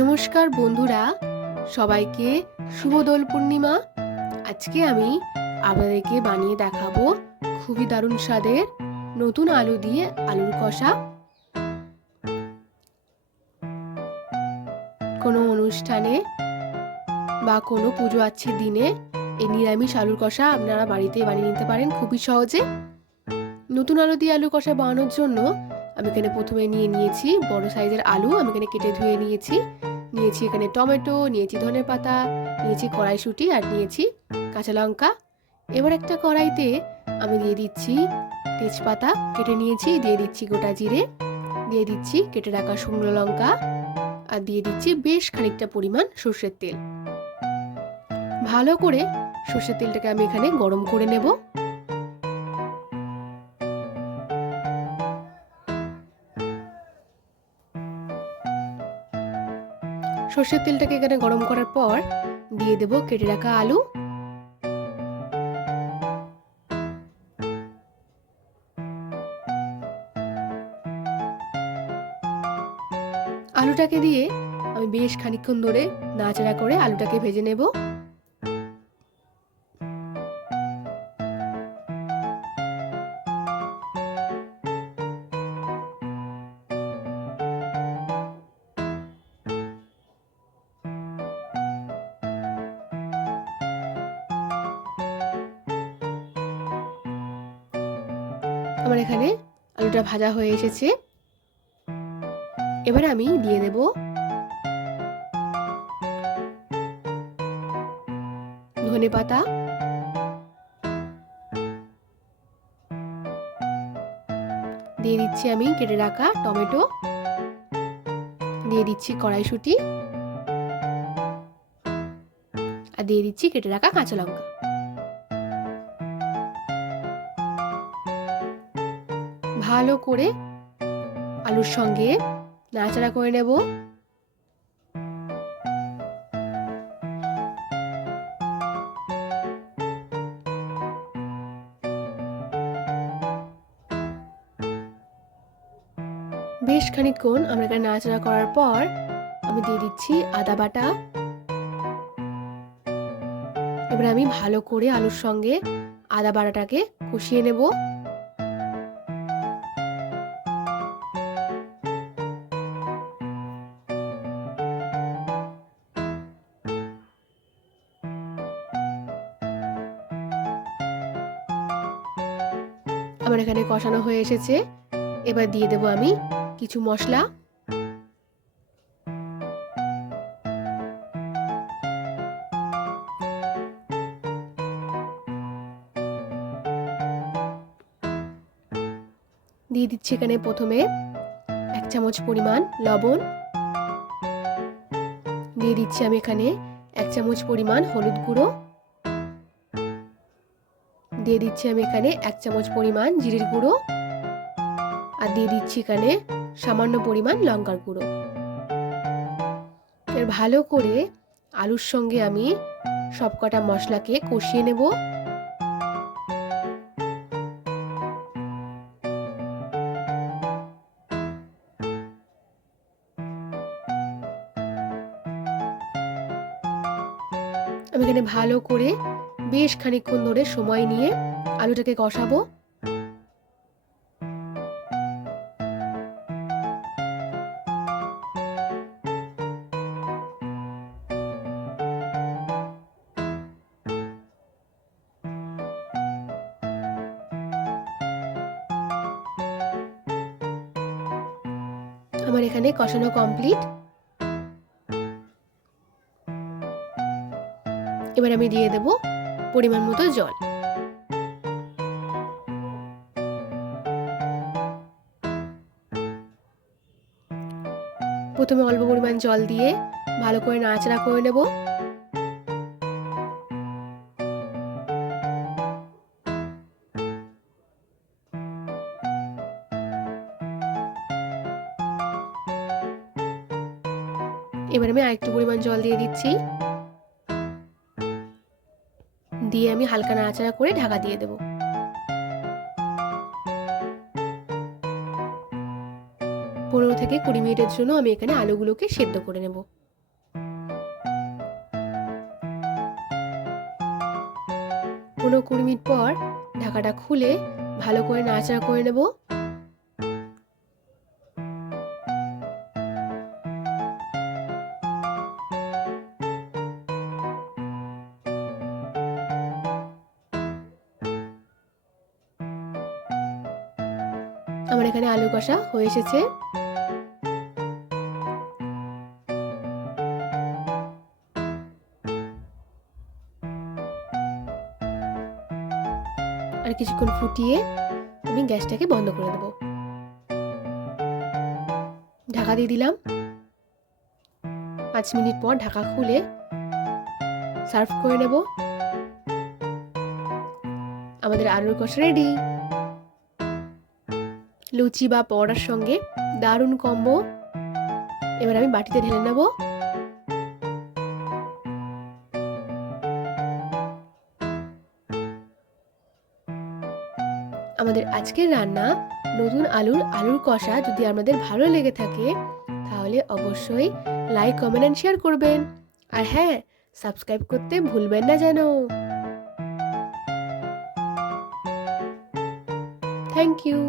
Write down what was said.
নমস্কার বন্ধুরা, সবাইকে শুভ দোল পূর্ণিমা। আজকে আমি আপনাদেরকে বানিয়ে দেখাবো খুবই দারুণ স্বাদের নতুন আলু দিয়ে আলুর কষা। কোনো অনুষ্ঠানে বা কোনো পুজো আচ্ছের দিনে এই নিরামিষ আলুর কষা আপনারা বাড়িতে বানিয়ে নিতে পারেন খুবই সহজে। নতুন আলু দিয়ে আলুর কষা বানানোর জন্য আমি এখানে প্রথমে নিয়েছি বড় সাইজের আলু। আমি এখানে কেটে ধুয়ে নিয়েছি এখানে টমেটো, নিয়েছি ধনেপাতা, নিয়েছি কড়াইশুঁটি আর নিয়েছি কাঁচা লঙ্কা। এবার একটা কড়াইতে আমি দিয়ে দিচ্ছি তেজপাতা কেটে নিয়েছি, দিয়ে দিচ্ছি গোটা জিরে, দিয়ে দিচ্ছি কেটে রাখা শুকনো লঙ্কা আর দিয়ে দিচ্ছি বেশ খানিকটা পরিমাণ সর্ষের তেল। ভালো করে সর্ষের তেলটাকে আমি এখানে গরম করে নেব। সর্ষের তেলটাকে এখানে গরম করার পর দিয়ে দেব কেটে রাখা আলু। আলুটাকে দিয়ে আমি বেশ খানিকক্ষণ ধরে নাড়াচাড়া করে আলুটাকে ভেজে নেব। আমার এখানে আলুটা ভাজা হয়ে এসেছে। এবার আমি দিয়ে দেব ধনেপাতা, দিয়ে দিচ্ছি আমি কেটে রাখা টমেটো, দিয়ে দিচ্ছি কড়াইশুঁটি আর দিয়ে দিচ্ছি কেটে রাখা কাঁচা লঙ্কা। ভালো করে আলুর সঙ্গে নাড়াচাড়া করে নেব। বেশ খানিকক্ষণ আমরা এখানে নাড়াচাড়া করার পর আমি দিয়ে দিচ্ছি আদা বাটা। এবার আমি ভালো করে আলুর সঙ্গে আদা বাটাটাকে কষিয়ে নেব। আমার এখানে কষানো হয়ে এসেছে। এবার দিয়ে দেব আমি কিছু মশলা। দিয়ে দিচ্ছি এখানে প্রথমে 1 চামচ পরিমাণ লবণ, দিয়ে দিচ্ছি আমি এখানে 1 চামচ পরিমাণ হলুদ গুঁড়ো, দিয়ে দিচ্ছি আমি এখানে 1 চামচ পরিমাণ জিরের গুঁড়ো আর দিয়ে দিচ্ছি এখানে সামান্য পরিমাণ লঙ্কার গুঁড়ো। এর ভালো করে আলুর সঙ্গে আমি সবকটা মশলাকে কষিয়ে নেব। আমি এখানে ভালো করে বেশ খানিকক্ষণ ধরে সময় নিয়ে আলুটাকে কষাবো। আমার এখানে কষানো কমপ্লিট। এবার আমি দিয়ে দেব পরিমাণ মতো জল। প্রথমে অল্প পরিমাণ জল দিয়ে ভালো করে নাড়াচাড়া করে নেব। এবার আমি আরেকটু পরিমাণ জল দিয়ে দিচ্ছি, দিয়ে আমি হালকা নাড়াচাড়া করে ঢাকা দিয়ে দেব। 15 থেকে 20 মিনিটের জন্য আমি এখানে আলুগুলোকে সেদ্ধ করে নেব। 15-20 মিনিট পর ঢাকাটা খুলে ভালো করে নাড়াচাড়া করে নেব। আমার এখানে আলু কষা হয়ে এসেছে। আর কিছুক্ষণ ফুটিয়ে আমি গ্যাসটাকে বন্ধ করে দেব। ঢাকা দিয়ে দিলাম। 5 মিনিট পর ঢাকা খুলে সার্ভ করে নেব। আমাদের আলুর কষা রেডি। লুচি বা পরোটার সঙ্গে দারুণ কম্বো। এবার আমি বাটিতে ঢেলে নেব। আমাদের আজকের রান্না নতুন আলুর কষা যদি আপনাদের ভালো লেগে থাকে তাহলে অবশ্যই লাইক, কমেন্ট এন্ড শেয়ার করবেন। আর হ্যাঁ, সাবস্ক্রাইব করতে ভুলবেন না যেন। Thank you.